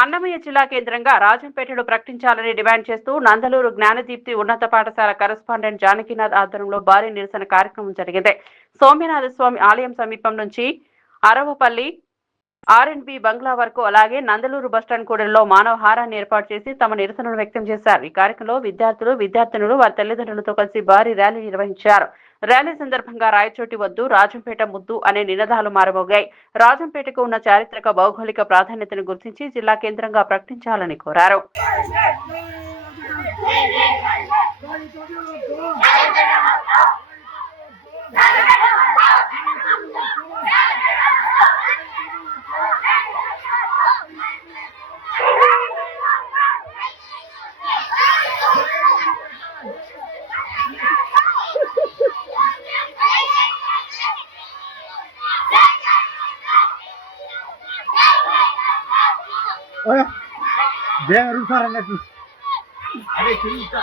అన్నమయ్య జిల్లా కేంద్రంగా రాజంపేటను ప్రకటించాలని డిమాండ్ చేస్తూ నందలూరు జ్ఞానదీప్తి ఉన్నత పాఠశాల కరెస్పాండెంట్ జానకినాథ్ ఆధ్వర్యంలో భారీ నిరసన కార్యక్రమం జరిగింది. సోమనాథ స్వామి ఆలయం సమీపం నుంచి అరవపల్లి ఆర్ఎండ్బి బంగ్లా వరకు అలాగే నందలూరు బస్టాండ్ కూడలిలో మానవహారాన్ని ఏర్పాటు చేసి తమ నిరసనను వ్యక్తం చేశారు. ఈ కార్యక్రమంలో విద్యార్థులు, విద్యార్థినులు వారి తల్లిదండ్రులతో కలిసి భారీ ర్యాలీ నిర్వహించారు. ర్యాలీ సందర్భంగా రాయచోటి వద్దు, రాజంపేట ముద్దు అనే నినాదాలు మారమోగాయి. రాజంపేటకు ఉన్న చారిత్రక భౌగోళిక ప్రాధాన్యతను గుర్తించి జిల్లా కేంద్రంగా ప్రకటించాలని కోరారు. Dia rusak anak tu. Ada cerita.